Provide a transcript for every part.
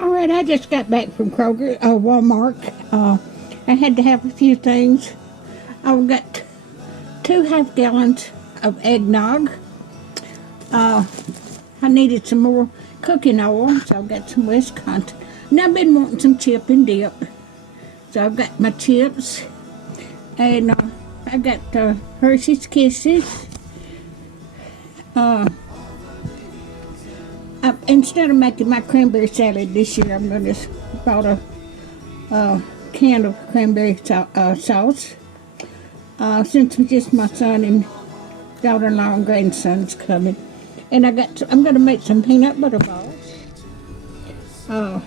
All right, I just got back from Walmart. I had to have a few things. I've got 2.5 gallons of eggnog. I needed some more cooking oil, so I've got some Wisconsin. And I've been wanting some chip and dip. So I've got my chips. And I got Hershey's Kisses. Instead of making my cranberry salad this year, I'm going to bought a can of cranberry sauce. Since it's just my son and daughter-in-law and grandson's coming. And I'm going to make some peanut butter balls. So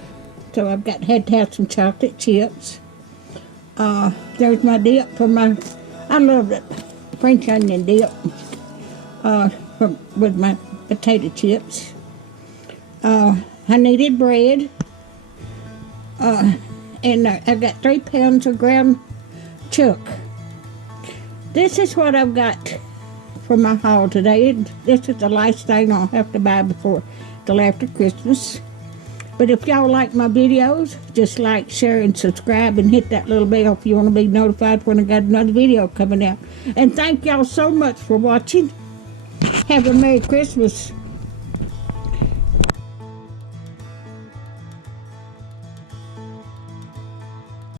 I've had to have some chocolate chips. There's my dip I love it, French onion dip with my potato chips. I needed bread. And I got 3 pounds of ground chuck. This is what I've got for my haul today. This is the last thing I'll have to buy till after Christmas. But if y'all like my videos, just like, share, and subscribe, and hit that little bell if you want to be notified when I got another video coming out. And thank y'all so much for watching. Have a Merry Christmas.